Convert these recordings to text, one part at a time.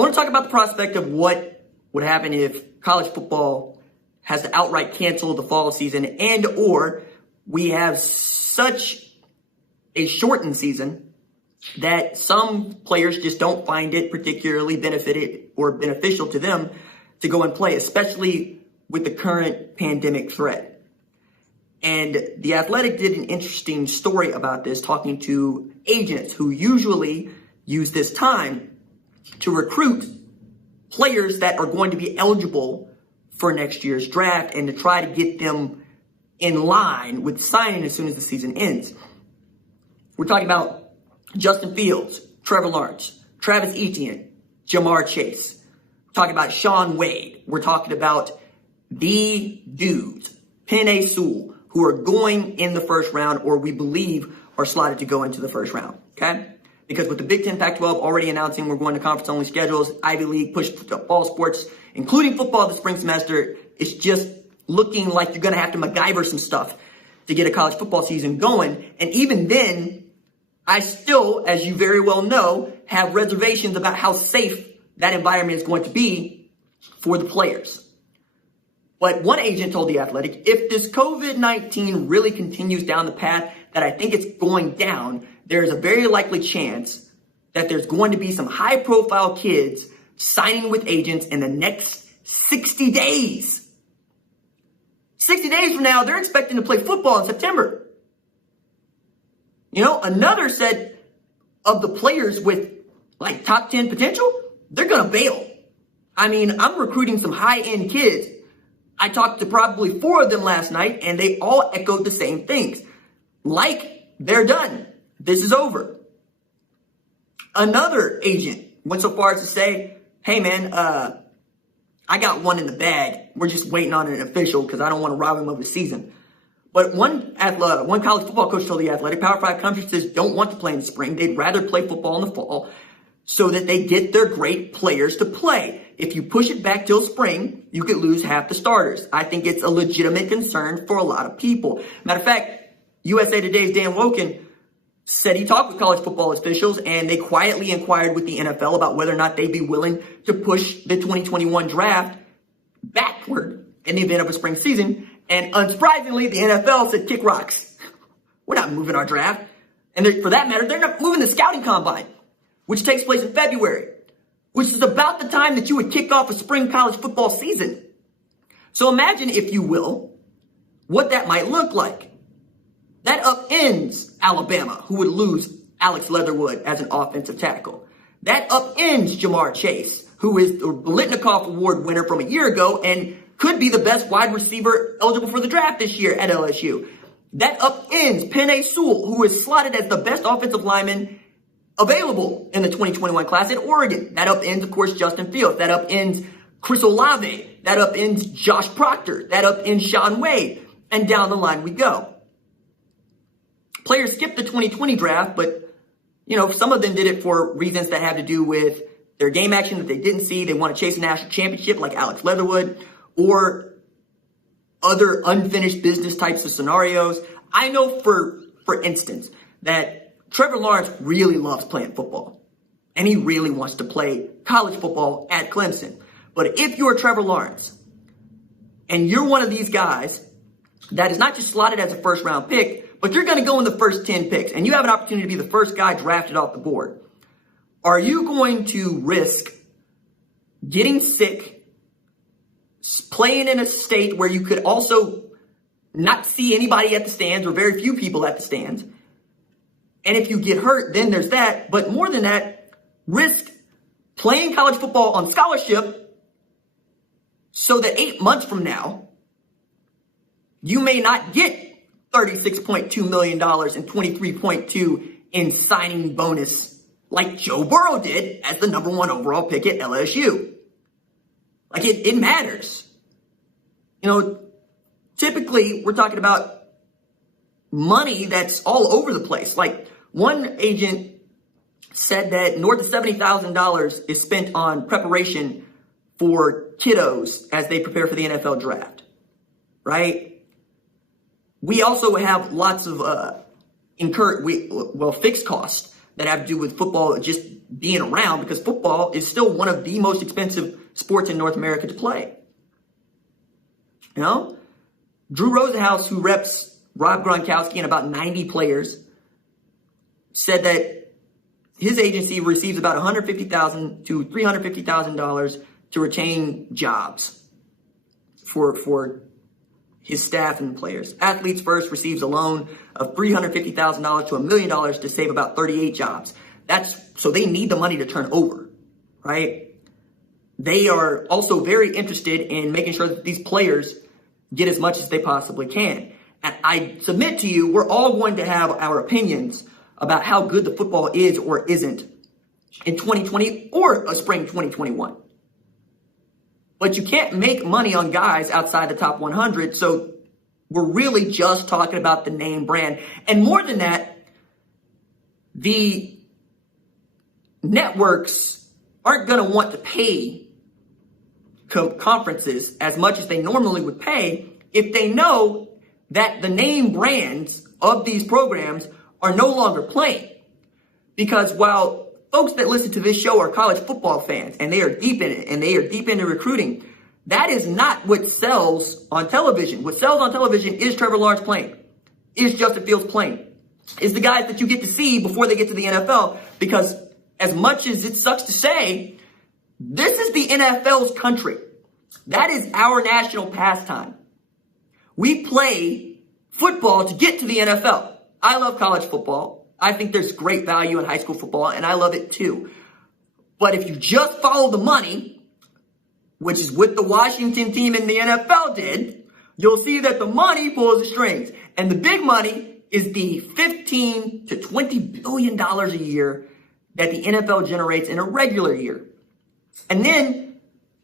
I want to talk about the prospect of what would happen if college football has to outright cancel the fall season and or we have such a shortened season that some players just don't find it particularly beneficial to them to go and play, especially with the current pandemic threat. And The Athletic did an interesting story about this, talking to agents who usually use this time to recruit players that are going to be eligible for next year's draft and to try to get them in line with signing as soon as the season ends. We're talking about Justin Fields, Trevor Lawrence, Travis Etienne, Jamar Chase. We're talking about Shaun Wade. We're talking about the dudes, Penei Sewell, who are going in the first round or we believe are slotted to go into the first round, okay? Because with the Big Ten, Pac-12 already announcing we're going to conference-only schedules, Ivy League pushed fall sports, including football this spring semester, it's just looking like you're going to have to MacGyver some stuff to get a college football season going. And even then, I still, as you very well know, have reservations about how safe that environment is going to be for the players. But one agent told The Athletic, if this COVID-19 really continues down the path that I think it's going down, there's a very likely chance that there's going to be some high-profile kids signing with agents in the next 60 days. 60 days from now, they're expecting to play football in September. You know, another said of the players with like top 10 potential, they're going to bail. I mean, I'm recruiting some high-end kids. I talked to probably 4 of them last night, and they all echoed the same things. Like, they're done. This is over. Another agent went so far as to say, hey, man, I got one in the bag. We're just waiting on an official because I don't want to rob him of the season. But one college football coach told The Athletic, Power 5 conferences don't want to play in the spring. They'd rather play football in the fall so that they get their great players to play. If you push it back till spring, you could lose half the starters. I think it's a legitimate concern for a lot of people. Matter of fact, USA Today's Dan Woken said he talked with college football officials and they quietly inquired with the NFL about whether or not they'd be willing to push the 2021 draft backward in the event of a spring season. And unsurprisingly, the NFL said, kick rocks. We're not moving our draft. And for that matter, they're not moving the scouting combine, which takes place in February, which is about the time that you would kick off a spring college football season. So imagine, if you will, what that might look like. That upends Alabama, who would lose Alex Leatherwood as an offensive tackle. That upends Jamar Chase, who is the Biletnikoff Award winner from a year ago and could be the best wide receiver eligible for the draft this year at LSU. That upends Penei Sewell, who is slotted as the best offensive lineman available in the 2021 class at Oregon. That upends, of course, Justin Fields. That upends Chris Olave. That upends Josh Proctor. That upends Shaun Wade. And down the line we go. Players skipped the 2020 draft, but, you know, some of them did it for reasons that have to do with their game action that they didn't see. They want to chase a national championship like Alex Leatherwood or other unfinished business types of scenarios. I know, for instance, that Trevor Lawrence really loves playing football, and he really wants to play college football at Clemson. But if you're Trevor Lawrence, and you're one of these guys that is not just slotted as a first-round pick, but you're going to go in the first 10 picks, and you have an opportunity to be the first guy drafted off the board, are you going to risk getting sick, playing in a state where you could also not see anybody at the stands or very few people at the stands? And if you get hurt, then there's that. But more than that, risk playing college football on scholarship so that 8 months from now, you may not get $36.2 million and $23.2 in signing bonus like Joe Burrow did as the number 1 overall pick at LSU. Like, it matters. You know, typically we're talking about money that's all over the place. Like, one agent said that north of $70,000 is spent on preparation for kiddos as they prepare for the NFL draft, right? We also have lots of fixed costs that have to do with football just being around, because football is still one of the most expensive sports in North America to play. You know? Drew Rosenhaus, who reps Rob Gronkowski and about 90 players, said that his agency receives about $150,000 to $350,000 to retain jobs for his staff and players. Athletes First receives a loan of $350,000 to $1 million to save about 38 jobs. So they need the money to turn over, right? They are also very interested in making sure that these players get as much as they possibly can. And I submit to you, we're all going to have our opinions about how good the football is or isn't in 2020 or a spring 2021. But you can't make money on guys outside the top 100, so we're really just talking about the name brand. And more than that, the networks aren't going to want to pay conferences as much as they normally would pay if they know that the name brands of these programs are no longer playing. Because while folks that listen to this show are college football fans and they are deep in it and they are deep into recruiting, that is not what sells on television. What sells on television is Trevor Lawrence playing, is Justin Fields playing, is the guys that you get to see before they get to the NFL. Because as much as it sucks to say, this is the NFL's country. That is our national pastime. We play football to get to the NFL. I love college football. I think there's great value in high school football, and I love it too. But if you just follow the money, which is what the Washington team in the NFL did, you'll see that the money pulls the strings. And the big money is the $15 to $20 billion a year that the NFL generates in a regular year. And then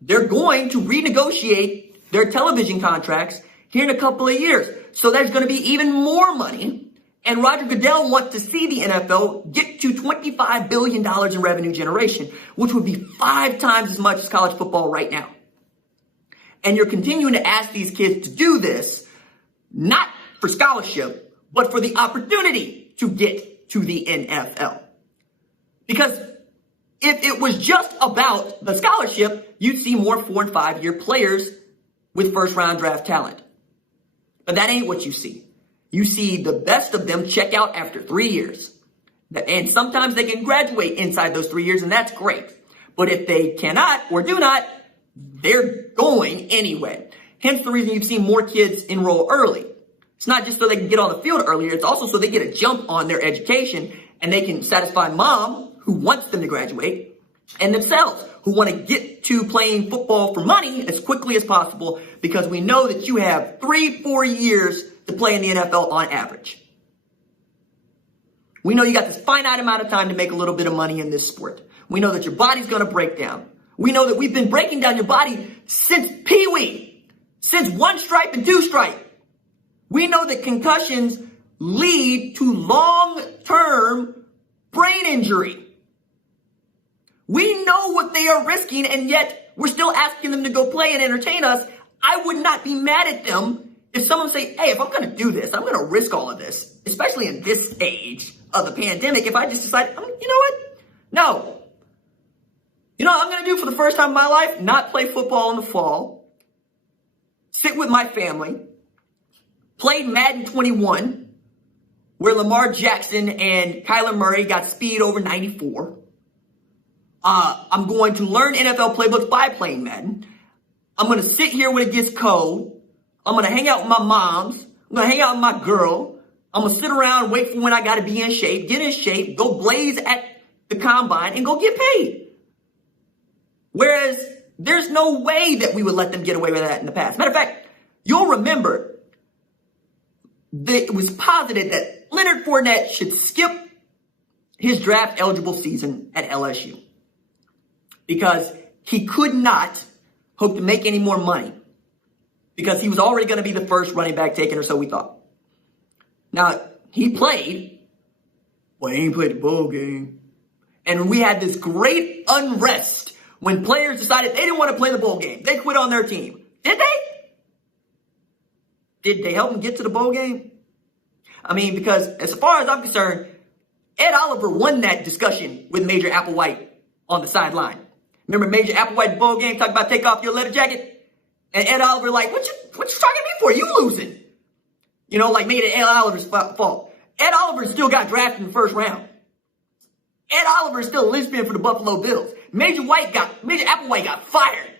they're going to renegotiate their television contracts here in a couple of years. So there's going to be even more money. And Roger Goodell wants to see the NFL get to $25 billion in revenue generation, which would be 5 times as much as college football right now. And you're continuing to ask these kids to do this, not for scholarship, but for the opportunity to get to the NFL. Because if it was just about the scholarship, you'd see more 4- and 5-year players with first-round draft talent. But that ain't what you see. You see the best of them check out after 3 years. And sometimes they can graduate inside those 3 years, and that's great. But if they cannot or do not, they're going anyway. Hence the reason you've seen more kids enroll early. It's not just so they can get on the field earlier. It's also so they get a jump on their education and they can satisfy mom, who wants them to graduate, and themselves, who want to get to playing football for money as quickly as possible, because we know that you have 3-4 years to play in the NFL on average. We know you got this finite amount of time to make a little bit of money in this sport. We know that your body's going to break down. We know that we've been breaking down your body since Pee-wee, since 1 stripe and 2 stripe. We know that concussions lead to long-term brain injury. We know what they are risking, and yet we're still asking them to go play and entertain us. I would not be mad at them if someone say, hey, if I'm going to do this, I'm going to risk all of this, especially in this stage of the pandemic. If I just decide, you know what? No. You know what I'm going to do for the first time in my life? Not play football in the fall. Sit with my family. Play Madden 21, where Lamar Jackson and Kyler Murray got speed over 94. I'm going to learn NFL playbooks by playing Madden. I'm going to sit here when it gets cold. I'm going to hang out with my moms. I'm going to hang out with my girl. I'm going to sit around and wait for when I got to be in shape, get in shape, go blaze at the combine, and go get paid. Whereas there's no way that we would let them get away with that in the past. Matter of fact, you'll remember that it was posited that Leonard Fournette should skip his draft eligible season at LSU because he could not hope to make any more money because he was already going to be the first running back taken, or so we thought. Now, he played, but he ain't played the bowl game. And we had this great unrest when players decided they didn't want to play the bowl game. They quit on their team. Did they? Did they help him get to the bowl game? I mean, because as far as I'm concerned, Ed Oliver won that discussion with Major Applewhite on the sideline. Remember Major Applewhite bowl game talking about take off your leather jacket? And Ed Oliver like, what you talking to me for? You losing. You know, like made it Ed Oliver's fault. Ed Oliver still got drafted in the first round. Ed Oliver is still a linchpin for the Buffalo Bills. Major Applewhite got fired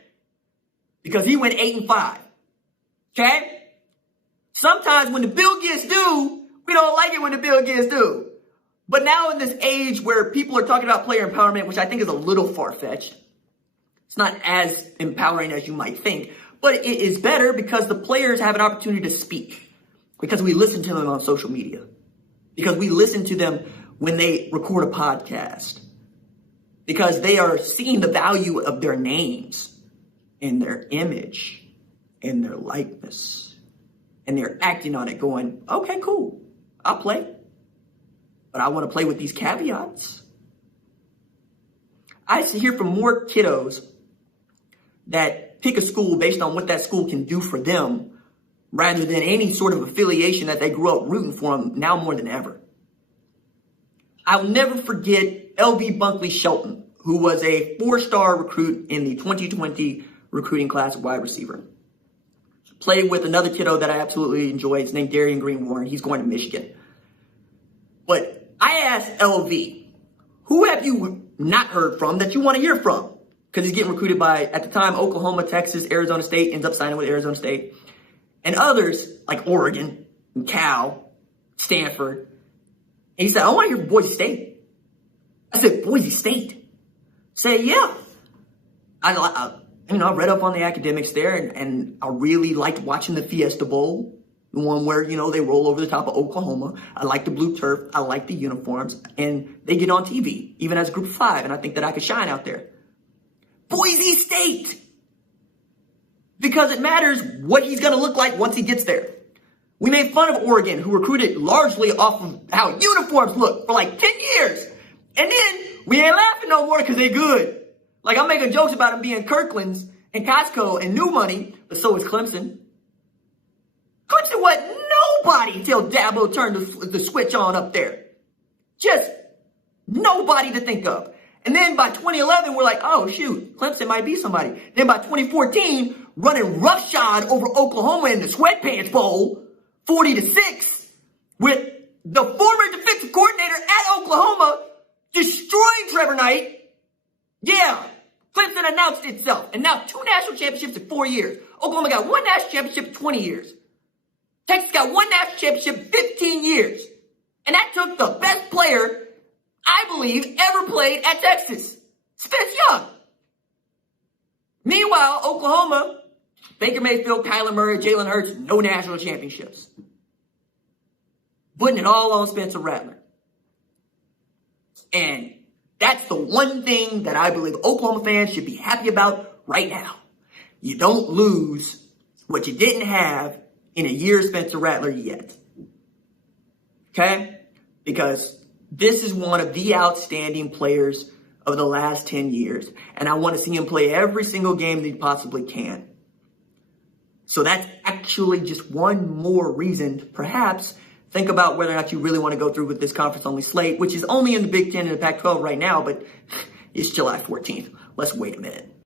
because he went 8-5. Okay? Sometimes when the bill gets due, we don't like it when the bill gets due. But now in this age where people are talking about player empowerment, which I think is a little far-fetched, it's not as empowering as you might think, but it is better because the players have an opportunity to speak, because we listen to them on social media, because we listen to them when they record a podcast, because they are seeing the value of their names and their image and their likeness, and they're acting on it going, okay, cool, I'll play. But I want to play with these caveats. I hear from more kiddos that pick a school based on what that school can do for them rather than any sort of affiliation that they grew up rooting for them now more than ever. I'll never forget L.V. Bunkley Shelton, who was a 4-star recruit in the 2020 recruiting class of wide receiver. Played with another kiddo that I absolutely enjoy. His name's Darian Green-Warren. He's going to Michigan. But I asked LV, who have you not heard from that you want to hear from? Because he's getting recruited by, at the time, Oklahoma, Texas, Arizona State, ends up signing with Arizona State. And others, like Oregon, and Cal, Stanford. And he said, I want to hear from Boise State. I said, Boise State? He said, yeah. I read up on the academics there, and I really liked watching the Fiesta Bowl. The one where, they roll over the top of Oklahoma. I like the blue turf. I like the uniforms. And they get on TV, even as a group of 5. And I think that I could shine out there. Boise State! Because it matters what he's going to look like once he gets there. We made fun of Oregon, who recruited largely off of how uniforms look for like 10 years. And then we ain't laughing no more because they're good. Like, I'm making jokes about them being Kirkland's and Costco and New Money, but so is Clemson. Clemson was nobody till Dabo turned the switch on up there. Just nobody to think of. And then by 2011, we're like, oh, shoot, Clemson might be somebody. Then by 2014, running roughshod over Oklahoma in the Sweatpants Bowl, 40-6, with the former defensive coordinator at Oklahoma destroying Trevor Knight. Yeah, Clemson announced itself. And now 2 national championships in 4 years. Oklahoma got 1 national championship in 20 years. Texas got 1 national championship in 15 years. And that took the best player, I believe, ever played at Texas, Spence Young. Meanwhile, Oklahoma, Baker Mayfield, Kyler Murray, Jalen Hurts, no national championships. Putting it all on Spencer Rattler. And that's the one thing that I believe Oklahoma fans should be happy about right now. You don't lose what you didn't have in a year of Spencer Rattler yet. Okay? Because this is one of the outstanding players of the last 10 years. And I want to see him play every single game that he possibly can. So that's actually just one more reason to perhaps think about whether or not you really want to go through with this conference-only slate, which is only in the Big Ten and the Pac-12 right now, but it's July 14th. Let's wait a minute.